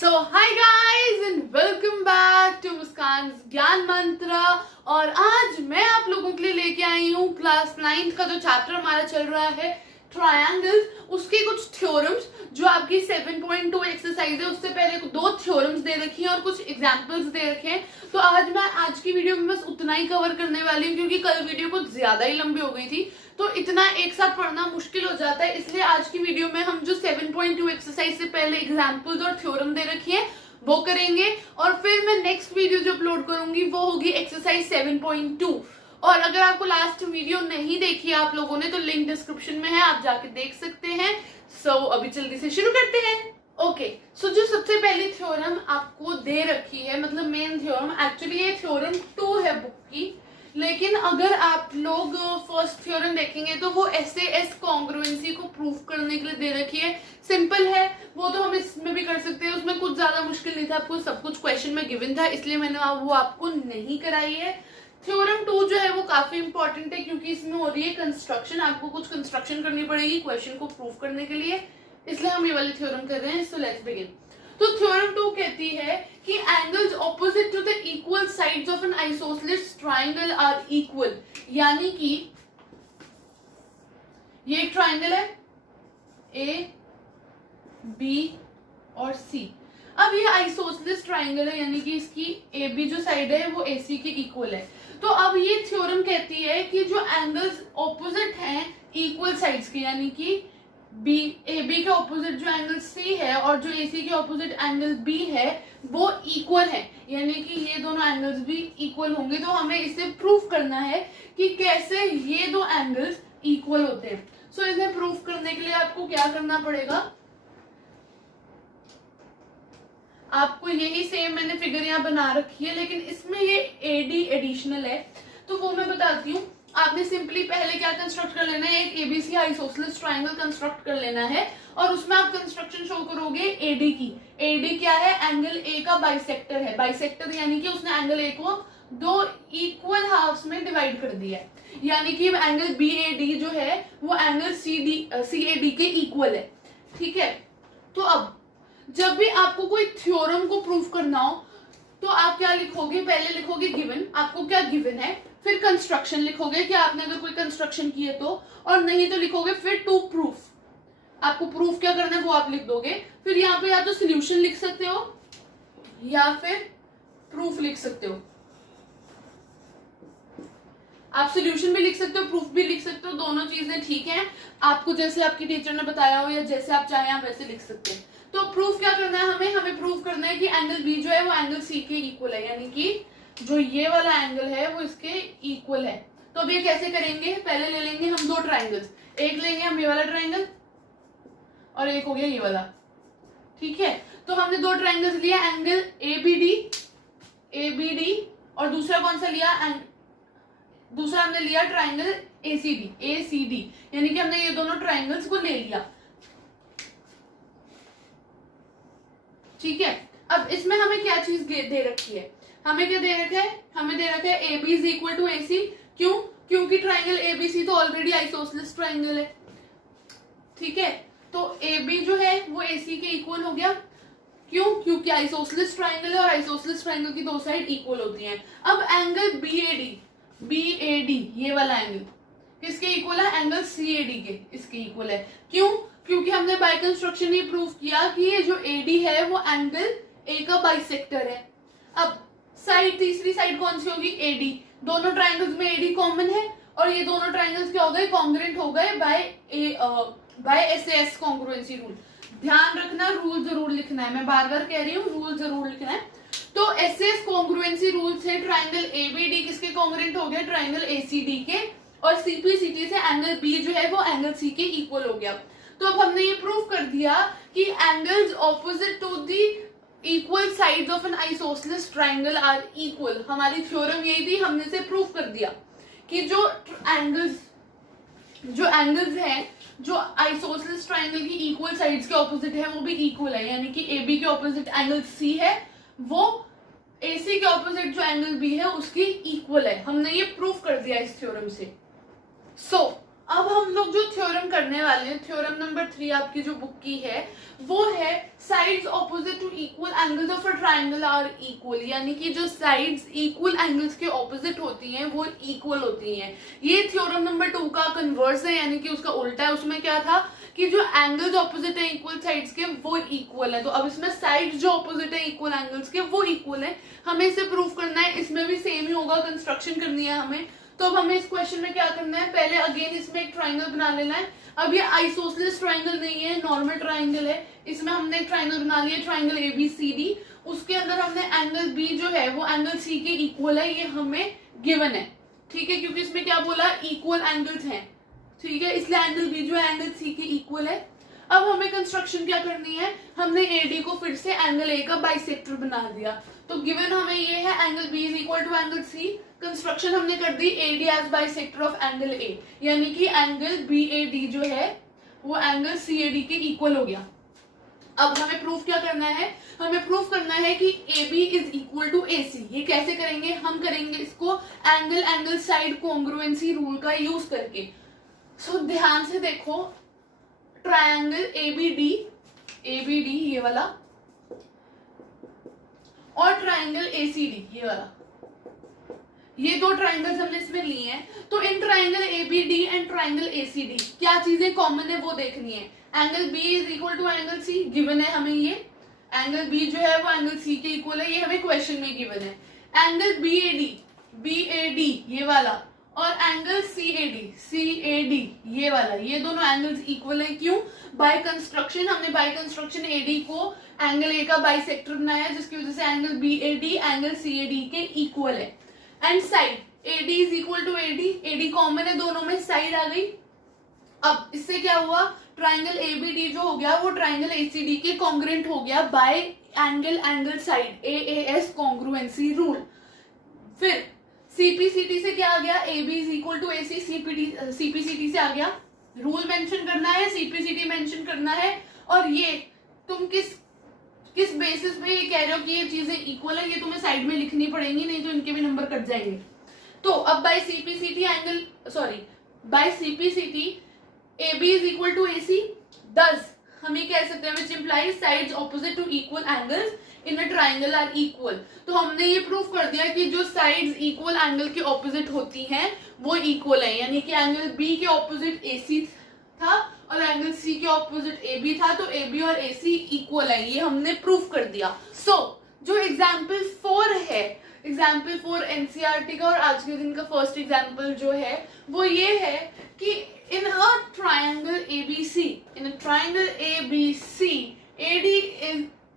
So hi guys and welcome back to Muskan Gyan Mantra. और आज मैं आप लोगों के लिए लेके आई हूँ क्लास 9 का जो चैप्टर हमारा चल रहा है ट्रायंगल्स, उसके कुछ थ्योरम्स जो आपकी 7.2 एक्सरसाइज है उससे पहले दो थ्योरम्स दे रखी हैं और कुछ एग्जांपल्स दे रखे हैं। तो आज की वीडियो में बस उतना ही कवर करने वाली हूँ क्योंकि कल वीडियो कुछ ज्यादा ही लंबी हो गई थी, तो इतना एक साथ पढ़ना मुश्किल हो जाता है। इसलिए आज की वीडियो में हम जो 7.2 एक्सरसाइज से पहले एग्जांपल्स और थ्योरम दे रखी है वो करेंगे और फिर मैं नेक्स्ट वीडियो जो अपलोड करूंगी वो होगी एक्सरसाइज 7.2। और अगर आपको लास्ट वीडियो नहीं देखी है आप लोगों ने तो लिंक डिस्क्रिप्शन में है, आप जाके देख सकते हैं। सो अभी जल्दी से शुरू करते हैं। ओके, सो जो सबसे पहली थ्योरम आपको दे रखी है, मतलब मेन थ्योरम, एक्चुअली ये थ्योरम 2 है बुक की, लेकिन अगर आप लोग फर्स्ट थ्योरम देखेंगे तो वो SAS कॉन्ग्रुएंसी को प्रूव करने के लिए दे रखी है। सिंपल है, वो तो हम इसमें भी कर सकते हैं, उसमें कुछ ज्यादा मुश्किल नहीं था, आपको सब कुछ क्वेश्चन में गिवन था, इसलिए मैंने वो आपको नहीं कराई है। थ्योरम 2 जो है वो काफी इंपॉर्टेंट है क्योंकि इसमें हो रही है कंस्ट्रक्शन, आपको कुछ कंस्ट्रक्शन करनी पड़ेगी क्वेश्चन को प्रूव करने के लिए, इसलिए हम ये वाली थ्योरम कर रहे हैं। So let's begin. तो थ्योरम 2 कहती है कि angles opposite to the equal sides of an isosceles triangle are equal, यानी कि ये एक ट्रायंगल है A, B और C। अब ये आइसोसेलेस ट्रायंगल है यानी कि इसकी AB जो साइड है वो AC के इक्वल है। तो अब ये थ्योरम कहती है कि जो एंगल्स ऑपोजिट हैं इक्वल साइड्स के, यानी कि AB के ऑपोजिट जो एंगल C है और जो AC के ऑपोजिट एंगल B है वो इक्वल है, यानी कि ये दोनों एंगल्स भी इक्वल होंगे। तो हमें इसे प्रूव करना है कि कैसे ये दो एंगल्स इक्वल होते हैं। सो इन्हें प्रूव करने के लिए आपको क्या करना पड़ेगा, आपको यही सेम मैंने फिगर यहाँ बना रखी है लेकिन इसमें ये AD एडिशनल है, तो वो मैं बताती हूँ। आपने सिंपली पहले क्या कंस्ट्रक्ट कर लेना है, एक ABC आइसोसेलेस ट्रायंगल कंस्ट्रक्ट कर लेना है और उसमें आप कंस्ट्रक्शन शो करोगे AD की। AD क्या है, एंगल A का बाइसेक्टर है। बाइसेक्टर यानी कि उसने एंगल A को दो इक्वल हाफ्स में डिवाइड कर दिया है, यानी कि एंगल BAD जो है वो एंगल CAD के इक्वल है। ठीक है, तो अब जब भी आपको कोई थ्योरम को प्रूव करना हो तो आप क्या लिखोगे, पहले लिखोगे गिवन, आपको क्या गिवन है, फिर कंस्ट्रक्शन लिखोगे कि आपने अगर कोई कंस्ट्रक्शन की है तो, और नहीं तो लिखोगे फिर टू प्रूफ, आपको प्रूफ क्या करना है वो आप लिख दोगे। फिर यहाँ पे या तो सोल्यूशन लिख सकते हो या फिर प्रूफ लिख सकते हो। आप सोल्यूशन भी लिख सकते हो, प्रूफ भी लिख सकते हो, दोनों चीजें ठीक हैं, आपको जैसे आपकी टीचर ने बताया हो या जैसे आप चाहें आप वैसे लिख सकते हैं। तो प्रूफ क्या करना है, हमें प्रूफ करना है कि एंगल B जो है वो एंगल C के इक्वल है, यानी कि जो ये वाला एंगल है वो इसके इक्वल है। तो अब ये कैसे करेंगे, पहले ले लेंगे हम दो ट्राइंगल्स, एक लेंगे हम ये वाला ट्राइंगल और एक हो गया ये वाला। ठीक है, तो हमने दो ट्राइंगल्स लिया, एंगल ABD और दूसरा कौन सा लिया, दूसरा हमने लिया ट्राइंगल ACD, यानी कि हमने ये दोनों ट्राइंगल्स को ले लिया। ठीक है, अब इसमें हमें क्या चीज दे रखी है, हमें क्या दे रखा है, हमें दे रखा है AB is equal to AC। क्यों, क्योंकि ट्राइंगल ABC तो ऑलरेडी आइसोसेलेस ट्राइंगल है। ठीक है, तो AB जो है वो AC के इक्वल हो गया। क्यों, क्योंकि आइसोसेलेस ट्राइंगल है और आइसोसेलेस ट्राइंगल की दो साइड इक्वल होती हैं। अब एंगल BAD ये वाला एंगल किसके इक्वल है, एंगल CAD के, इसके इक्वल है। क्यों, क्योंकि हमने बाय कंस्ट्रक्शन ये प्रूव किया कि ये जो AD है वो एंगल A का बाइसेक्टर है। अब साइड, तीसरी साइड कौन सी होगी, AD, दोनों ट्राइंगल्स में AD कॉमन है और ये दोनों ट्राइंगल्स क्या हो गए, कॉन्ग्रुएंट हो गए बाय SAS कॉन्ग्रुएंसी रूल। ध्यान रखना, रूल जरूर लिखना है, मैं बार बार कह रही हूँ रूल जरूर लिखना है। तो SAS कॉन्ग्रुएंसी रूल से ट्राइंगल ABD किसके कॉन्ग्रुएंट हो गया, ट्राइंगल ACD के, और CPCT से एंगल B जो है वो एंगल C के इक्वल हो गया। तो अब हमने ये प्रूव कर दिया कि angles opposite to the equal sides of an isosceles triangle are equal. हमारी थ्योरम यही थी, हमने इसे प्रूव कर दिया कि जो एंगल्स हैं जो आइसोसेलेस ट्रायंगल की इक्वल साइड्स के ऑपोजिट है वो भी इक्वल है, यानी कि AB के ऑपोजिट एंगल C है वो AC के ऑपोजिट जो एंगल B है उसकी इक्वल है। हमने ये प्रूव कर दिया इस थ्योरम से। सो अब हम लोग जो थ्योरम करने वाले हैं, थ्योरम नंबर 3 आपकी जो बुक की है वो है sides opposite to equal angles of a triangle are equal, यानी कि जो साइड्स इक्वल एंगल्स के ऑपोजिट होती हैं वो इक्वल होती हैं। ये थ्योरम नंबर 2 का कन्वर्स है, यानी कि उसका उल्टा है। उसमें क्या था कि जो एंगल्स ऑपोजिट है इक्वल साइड्स के वो इक्वल है, तो अब इसमें साइड्स जो ऑपोजिट है इक्वल एंगल्स के वो इक्वल है, हमें इसे प्रूव करना है। इसमें भी सेम ही होगा, कंस्ट्रक्शन करनी है हमें। तो अब हमें इस क्वेश्चन में क्या करना है, पहले अगेन इसमें एक ट्राइंगल बना लेना है। अब ये आइसोसेलेस ट्राइंगल नहीं है, नॉर्मल ट्राइंगल है। इसमें हमने एक ट्राइंगल बना लिया, ट्राइंगल ABCD। उसके अंदर हमने एंगल B जो है वो एंगल C के इक्वल है, ये हमें गिवन है, ठीक है, क्योंकि इसमें क्या बोला, इक्वल एंगल्स हैं, ठीक है, इसलिए एंगल B जो है एंगल C के इक्वल है। अब हमें कंस्ट्रक्शन क्या करनी है, हमने AD को फिर से एंगल A का बाइसेक्टर बना दिया। तो गिवन हमें ये है angle B is equal to angle C। Construction हमने कर दी AD as bisector of angle A, यानी कि एंगल BAD जो है वो एंगल CAD के इक्वल हो गया। अब हमें प्रूफ क्या करना है, हमें प्रूफ करना है कि AB is equal to AC। ये कैसे करेंगे, हम करेंगे इसको एंगल साइड कॉन्ग्रुएंसी रूल का यूज करके। सो ध्यान से देखो, ट्रायंगल ABD ये वाला और ट्रायंगल ACD ये वाला, ये दो ट्रायंगल्स हमने इसमें लिए हैं। तो in triangle ABD and triangle ACD क्या चीजें कॉमन है वो देखनी है। Angle B is equal to angle C given है हमें, ये एंगल B जो है वो एंगल C के इक्वल है, ये हमें क्वेश्चन में गिवन है। एंगल BAD ये वाला और एंगल CAD ये वाला, ये दोनों एंगल्स इक्वल है। क्यों, बाय कंस्ट्रक्शन, हमने बाय कंस्ट्रक्शन AD को एंगल A का बाइसेक्टर बनाया, जिसकी वजह से एंगल BAD एंगल CAD के इक्वल है। And side AD is equal to AD common है दोनों में, साइड आ गई। अब इससे क्या हुआ, ट्राइंगल ABD जो हो गया वो ट्राइंगल ACD के कॉन्ग्रुएंट हो गया by angle side AAS congruency rule. फिर CPCT से क्या आ गया, AB is equal to AC, CPCT से आ गया। रूल मेंशन करना है, CPCT मेंशन करना है, और ये तुम किस बेसिस पे ये कह रहे हो कि ये चीजें इक्वल है, ये तुम्हें साइड में लिखनी पड़ेंगी, नहीं तो इनके भी नंबर कट जाएंगे। तो अब by CPCT AB is equal to AC, thus हम ये कह सकते हैं which implies sides opposite to equal angles in a triangle are equal. तो हमने ये प्रूफ कर दिया कि जो साइड्स इक्वल एंगल के ऑपोजिट होती हैं वो इक्वल है, यानी कि एंगल B के ऑपोजिट AC था और एंगल C के ऑपोजिट AB था, तो AB और AC इक्वल है, ये हमने प्रूफ कर दिया। जो एग्जाम्पल 4 है, एग्जाम्पल 4 NCERT का और आज के दिन का फर्स्ट एग्जाम्पल जो है वो ये है कि in a triangle ABC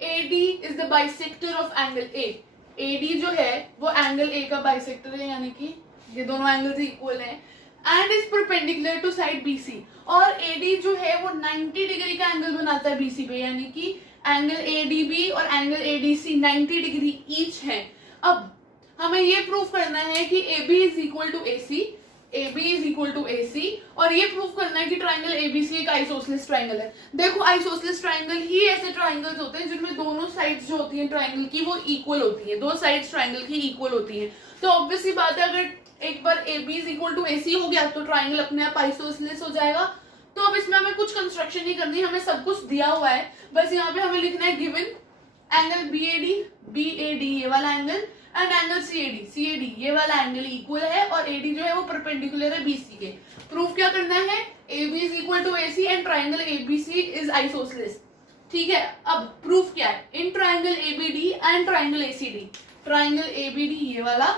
AD is the bisector of angle A। AD जो है वो एंगल A का बाइसेक्टर है, यानी कि ये दोनों एंगल्स इक्वल हैं, and is perpendicular to side BC। और AD जो है वो 90 डिग्री का एंगल बनाता है BC पे, यानी कि एंगल ADB और एंगल ADC 90 डिग्री ईच है। अब हमें ये प्रूफ करना है कि AB is equal to AC, और ये प्रूफ करना है कि ट्राइंगल ABC एक आइसोसेलेस ट्राइंगल है। देखो आइसोसेलेस ट्राइंगल ही ऐसे ट्राइंगल्स होते हैं जिनमें दोनों साइड्स जो होती हैं ट्राइंगल की वो इक्वल होती है, दो साइड्स ट्राइंगल की इक्वल होती हैं। तो ऑब्वियसली बात है, अगर एक बार AB is equal to AC हो गया तो ट्राइंगल अपने आप आइसोसेलेस हो जाएगा। तो अब इसमें हमें कुछ कंस्ट्रक्शन नहीं करनी, हमें सब कुछ दिया हुआ है, बस यहाँ पे हमें लिखना है गिवन एंगल BAD ये वाला एंगल एंड एंगल CAD ये वाला एंगल इक्वल है, और AD जो है वो परपेंडिकुलर है BC के। प्रूफ क्या करना है, AB is equal to AC and triangle ABC is isosceles, ठीक है। अब प्रूफ क्या है, in triangle ABD and triangle ACD, triangle ABD ये वाला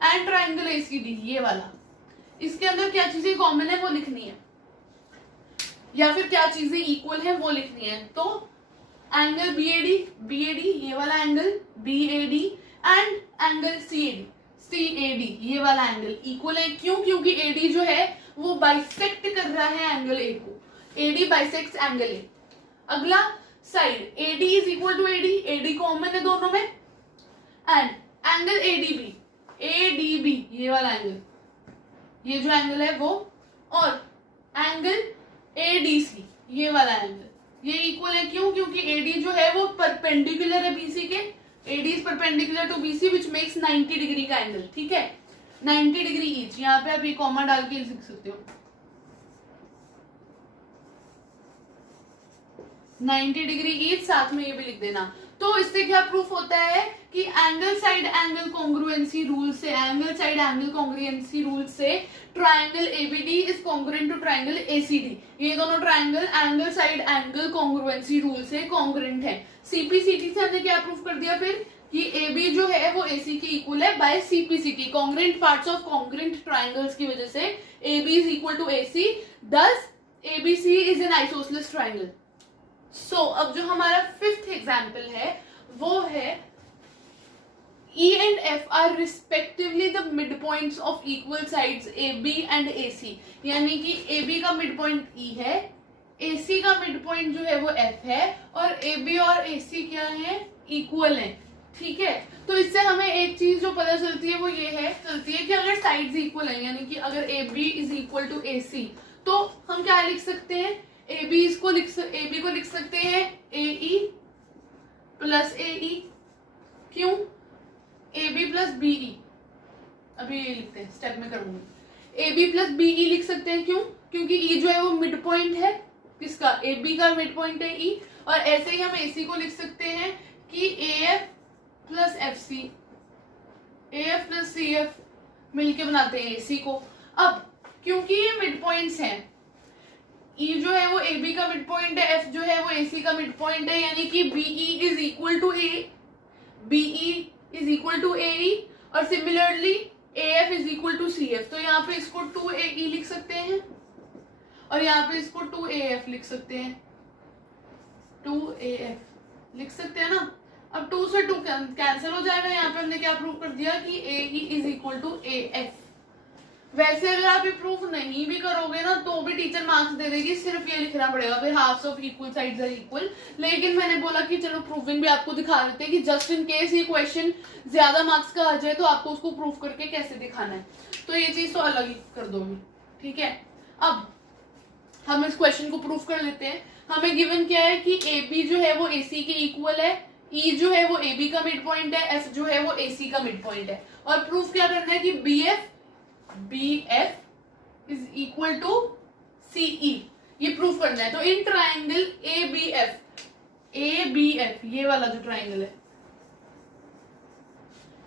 एंड ट्राइंगल ACD ये वाला, इसके अंदर क्या चीजें कॉमन है वो लिखनी है, या फिर क्या चीजें इक्वल है वो लिखनी है। तो एंगल BAD ये वाला angle BAD and angle CAD ये वाला एंगल इक्वल है। क्यों, क्योंकि AD जो है वो बाइसेक्ट कर रहा है एंगल A को, AD बाइसेक्ट्स एंगल A। अगला side AD is equal to AD common है दोनों में, एंड एंगल ADB ये वाला एंगल, ये जो एंगल है वो, और एंगल ADC ये वाला एंगल, ये इक्वल है। क्यों, क्योंकि AD जो है वो परपेंडिकुलर है BC के, AD is perpendicular to BC which makes 90 degree का एंगल, ठीक है, 90 डिग्री ईच। यहाँ पे आप ये कॉमा डाल के लिख सकते हो। 90 डिग्री ईच, साथ में ये भी लिख देना। तो इससे क्या प्रूफ होता है कि angle side angle congruency rule से, angle side angle congruency rule से triangle ABD is congruent to triangle ACD. ये दोनों triangle angle side angle congruency rule से कॉन्ग्रुएंट है। सीपीसीटी से हमने क्या प्रूफ कर दिया फिर कि AB जो है वो AC के इक्वल है by CPCT, congruent parts of congruent triangles की वजह से AB is equal to AC, thus ABC is an isosceles triangle. So अब जो हमारा फिफ्थ एग्जाम्पल है वो है E and F are respectively the midpoints of equal sides AB and AC, यानी कि AB का मिडपॉइंट E है, AC का मिडपॉइंट जो है वो F है, और AB और AC क्या है, इक्वल है। ठीक है, तो इससे हमें एक चीज जो पता चलती है वो ये है कि अगर साइड्स इक्वल है, यानी कि अगर AB is equal to AC, तो हम क्या लिख सकते हैं, AB को लिख सकते हैं AE प्लस AE। क्यों? AB प्लस BE, अभी ये लिखते हैं, स्टेप में करूंगी। AB प्लस BE लिख सकते हैं, क्यों? क्योंकि E जो है वो मिड पॉइंट है, किसका, AB का मिड पॉइंट है E। और ऐसे ही हम AC को लिख सकते हैं कि AF plus FC, AF plus CF मिलके बनाते हैं AC को। अब क्योंकि ये मिड पॉइंट्स हैं, E जो है वो AB का मिड पॉइंट है, F जो है वो AC का मिड पॉइंट है, यानी कि BE is equal to A, BE is equal to AE, और similarly AF is equal to CF। तो यहाँ पे इसको 2AE लिख सकते हैं और यहाँ पे इसको 2AF लिख सकते हैं, 2AF लिख सकते हैं ना। अब 2 से 2 कैंसिल हो जाएगा, यहाँ पे हमने क्या प्रूव कर दिया कि AE is equal to AF। वैसे अगर आप ये प्रूफ नहीं भी करोगे ना तो भी टीचर मार्क्स दे देगी, सिर्फ ये लिखना पड़ेगा फिर halves of equal sides are equal. लेकिन मैंने बोला कि चलो प्रूविंग भी आपको दिखा देते हैं कि जस्ट इन केस ये क्वेश्चन ज्यादा मार्क्स का आ जाए तो आपको उसको प्रूफ करके कैसे दिखाना है, तो ये चीज तो अलग ही कर दोगे। ठीक है, अब हम इस क्वेश्चन को प्रूफ कर लेते हैं। हमें गिवन क्या है कि AB जो है वो AC के इक्वल है, E जो है वो AB का मिड पॉइंट है, F जो है वो AC का मिड पॉइंट है, और प्रूफ क्या करना है कि BF is equal to CE, ये प्रूफ करना है। तो इन ट्राइंगल ABF ये वाला जो ट्राइंगल है,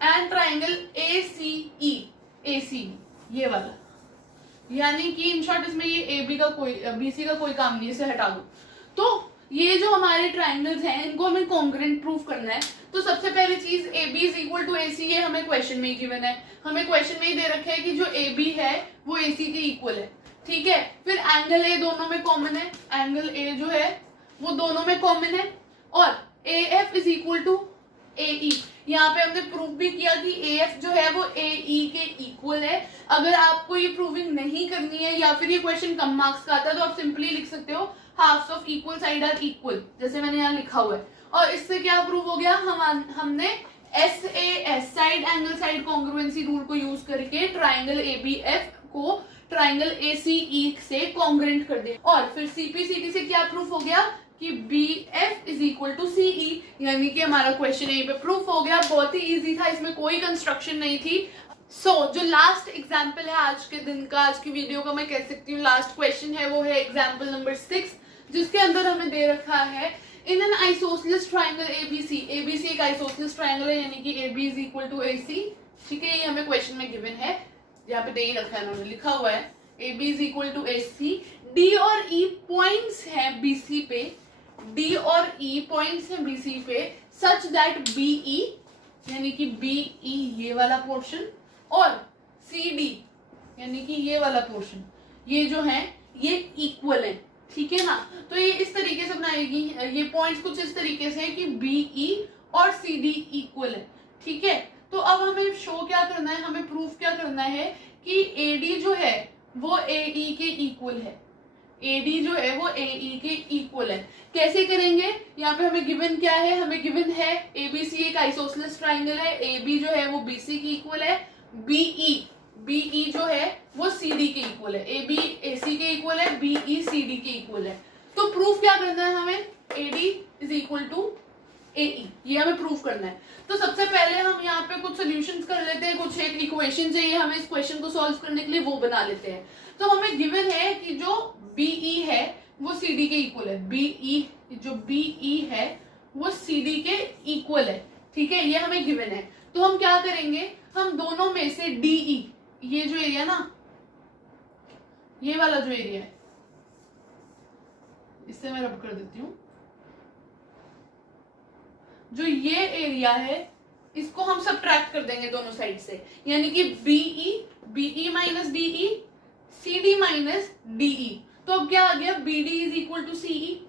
एंड ट्राइंगल AC ये वाला, यानी कि इन शॉर्ट इसमें ये AB का कोई BC का कोई काम नहीं, इसे हटा दो। तो ये जो हमारे ट्राइंगल्स हैं इनको हमें कॉन्ग्रुएंट प्रूफ करना है। तो सबसे पहली चीज AB is equal to AC, ये हमें क्वेश्चन में ही गिवन है, हमें क्वेश्चन में ही दे रखा है कि जो AB है वो AC के इक्वल है। ठीक है, फिर एंगल A दोनों में कॉमन है, एंगल A जो है वो दोनों में कॉमन है, और AF is equal to AE। यहाँ पे हमने प्रूफ भी किया कि AF जो है वो AE के इक्वल है। अगर आपको ये प्रूविंग नहीं करनी है या फिर ये क्वेश्चन कम मार्क्स का आता है तो आप सिंपली लिख सकते हो halves of equal side are equal, जैसे मैंने यहाँ लिखा हुआ है। और इससे क्या प्रूव हो गया, हमने SAS side angle side congruency rule को यूज करके ट्राइंगल ABF को ट्राइंगल ACE से कॉन्ग्रुएंट कर दिया। और फिर CPCT से क्या प्रूफ हो गया कि BF is equal to CE, यानी कि हमारा क्वेश्चन यहीं पे प्रूफ हो गया। बहुत ही इजी था, इसमें कोई कंस्ट्रक्शन नहीं थी। जो लास्ट एग्जाम्पल है आज के दिन का, आज की वीडियो का मैं कह सकती हूँ लास्ट क्वेश्चन है, वो है एग्जाम्पल नंबर 6, जिसके अंदर हमें दे रखा है in an isosceles triangle ABC एक आइसोसेलेस ट्राइंगल है, यानी कि AB is equal to AC। ठीक है, ये हमें क्वेश्चन में गिवन है, यहाँ पे दे ही रखा है, उन्होंने लिखा हुआ है AB is equal to AC। D और E पॉइंट्स हैं BC पे, D और E पॉइंट्स हैं BC पे, सच दैट BE यानी कि BE ये वाला पोर्शन और CD यानी कि ये वाला पोर्शन, ये जो है ये इक्वल है। ठीक है ना, तो ये इस तरीके से बनाएगी, ये पॉइंट्स कुछ इस तरीके से है कि BE और CD इक्वल है। ठीक है, तो अब हमें शो क्या करना है, हमें प्रूफ क्या करना है कि AD जो है वो AE के इक्वल है, AD जो है वो AE के इक्वल है। कैसे करेंगे, यहाँ पे हमें गिवन क्या है, हमें गिवन है ABC एक आइसोसेलेस ट्राइंगल है, AB जो है वो BC की इक्वल है, BE जो है वो CD के इक्वल है, AB AC के इक्वल है, BE CD के इक्वल है। तो प्रूफ क्या करना है हमें, AD is equal to AE, ये हमें प्रूफ करना है। तो सबसे पहले हम यहाँ पे कुछ सॉल्यूशंस कर लेते हैं, कुछ एक इक्वेशन चाहिए हमें इस क्वेश्चन को सॉल्व करने के लिए, वो बना लेते हैं। तो हमें गिवन है कि जो BE है वो सी डी के इक्वल है, बी ई जो बी ई है वो सी डी के इक्वल है, ठीक है, ये हमें गिवन है। तो हम क्या करेंगे, हम दोनों में से डी ई, ये जो एरिया ना, ये वाला जो एरिया है, इससे मैं रब कर देती हूं, जो ये एरिया है इसको हम सबट्रैक्ट कर देंगे दोनों साइड से, यानी कि BE minus DE, C D minus DE. तो अब क्या आ गया, B D is equal to CE,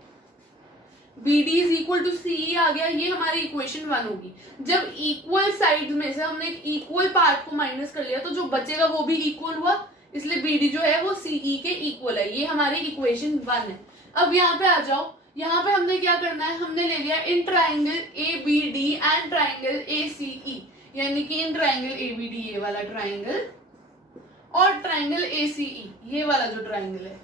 B D is equal to CE आ गया। ये हमारी इक्वेशन 1 होगी। जब इक्वल साइड में से हमने एक इक्वल पार्ट को माइनस कर लिया तो जो बचेगा वो भी इक्वल हुआ, इसलिए बी डी जो है वो सीई के इक्वल है। ये हमारी इक्वेशन 1 है। अब यहाँ पे आ जाओ, यहाँ पे हमने क्या करना है, हमने ले लिया in triangle A B D and triangle A C E, यानी कि in triangle A B D ये वाला ट्राइंगल और ट्राइंगल ए सी ई ये वाला जो ट्राइंगल है,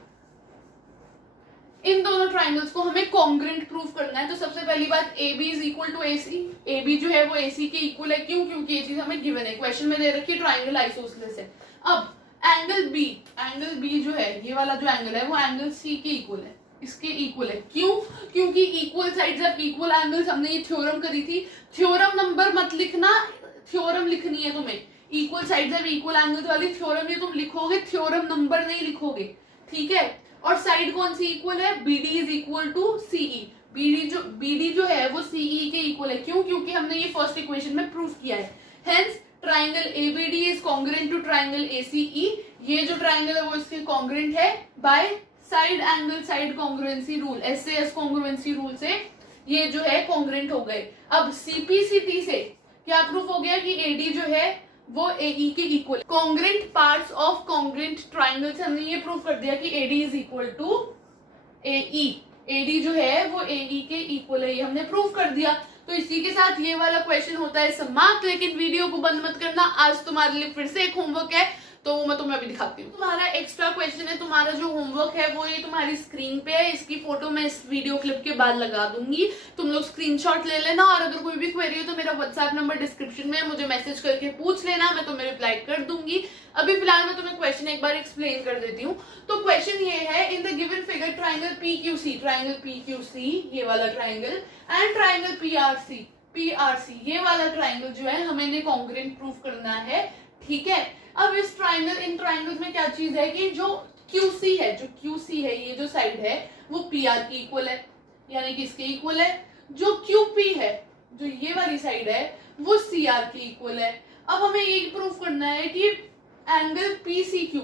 इन दोनों ट्राइंगल्स को हमें कॉन्ग्रुएंट प्रूव करना है। तो सबसे पहली बात, A B is equal to A C, A B जो है वो ए सी के इक्वल है। क्यों? क्योंकि ये चीज हमें गिवन है, क्वेश्चन में दे रखी है ट्राइंगल आइसोसेलेस है। अब एंगल बी जो है, ये वाला जो एंगल है वो एंगल सी के इक्वल है, इसके इक्वल है। क्यों? क्योंकि equal sides of equal angles, हमने ये थ्योरम करी थी। थ्योरम नंबर मत लिखना, थ्योरम लिखनी है तुम्हें। Equal sides of equal angles वाली थ्योरम ये तुम लिखोगे, थ्योरम नंबर नहीं लिखोगे, ठीक है। और साइड कौन सी इक्वल है, B D is equal to CE, B D जो है वो सीई के इक्वल है। क्यों? क्योंकि हमने ये फर्स्ट इक्वेशन में प्रूव किया है। Hence triangle ABD is congruent to triangle ACE, ये जो ट्राइंगल है वो इसके कॉन्ग्रुएंट है by side angle side congruency rule, SAS congruency rule से ये जो है कॉन्ग्रुएंट हो गए। अब सीपीसीटी से क्या प्रूफ हो गया कि एडी जो है वो एई के equal. Congruent parts of congruent triangle से हमने ये प्रूफ कर दिया कि AD is equal to AE, AD जो है वो एई के इक्वल है, ये हमने प्रूफ कर दिया। तो इसी के साथ ये वाला क्वेश्चन होता है समाप्त। लेकिन वीडियो को बंद मत करना, आज तुम्हारे लिए फिर से एक होमवर्क है, तो वो मैं तुम्हें अभी दिखाती हूँ। तुम्हारा एक्स्ट्रा क्वेश्चन है, तुम्हारा जो होमवर्क है वो ये तुम्हारी स्क्रीन पे है। इसकी फोटो मैं इस वीडियो क्लिप के बाद लगा दूंगी, तुम लोग स्क्रीनशॉट ले लेना। और अगर कोई भी क्वेरी हो तो मेरा व्हाट्सएप नंबर डिस्क्रिप्शन में, मुझे मैसेज करके पूछ लेना, मैं तुम्हें रिप्लाई कर दूंगी। अभी फिलहाल मैं तुम्हें क्वेश्चन एक बार एक्सप्लेन कर देती हूँ। तो क्वेश्चन ये है, in the given figure triangle PQC ये वाला ट्राइंगल एंड ट्राइंगल PRC ये वाला ट्राइंगल जो है हमें ने कॉन्ग्रुएंट प्रूफ करना है, ठीक है। अब इस ट्राइंगल, इन ट्राइंगल्स में क्या चीज है कि जो QC है, ये जो साइड है वो PR की इक्वल है, यानी कि इसके इक्वल है। जो QP है, जो ये वाली साइड है वो CR की इक्वल है। अब हमें ये प्रूफ करना है कि एंगल PCQ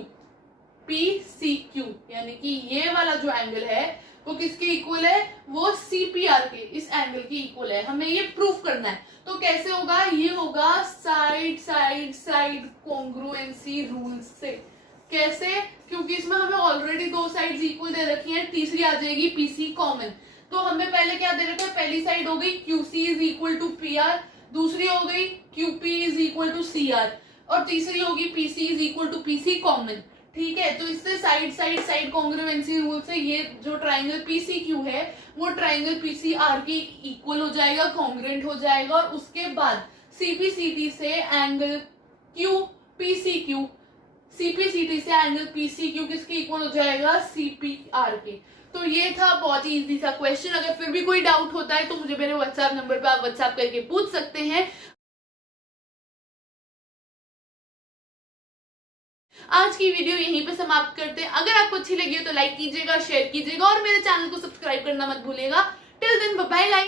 यानी कि ये वाला जो एंगल है वो किसके इक्वल है, वो CPR के, इस एंगल की इक्वल है। हमें ये प्रूफ करना है। तो कैसे होगा, ये होगा साइड कॉन्ग्रुएंसी रूल से। कैसे? क्योंकि इसमें हमें ऑलरेडी दो साइड्स इक्वल दे रखी हैं, तीसरी आ जाएगी PC कॉमन। तो हमें पहले क्या दे रखा है, पहली साइड हो गई QC is equal to PR, दूसरी हो गई QP is equal to CR, और तीसरी होगी PC is equal to PC common, ठीक है। तो इससे साइड कॉन्ग्रुएंसी रूल से ये जो ट्राइंगल PCQ है वो ट्राइंगल PCR की इक्वल हो जाएगा, कॉन्ग्रुएंट हो जाएगा। और उसके बाद CPCT से एंगल CPCT से एंगल PCQ किसके इक्वल हो जाएगा, CPR के। तो ये था बहुत ही इजी सा क्वेश्चन। अगर फिर भी कोई डाउट होता है तो मुझे मेरे व्हाट्सएप नंबर पे आप व्हाट्सएप करके पूछ सकते हैं। आज की वीडियो यहीं पे समाप्त करते हैं। अगर आपको अच्छी लगी हो तो लाइक कीजिएगा, शेयर कीजिएगा और मेरे चैनल को सब्सक्राइब करना मत भूलिएगा। Till then bye bye.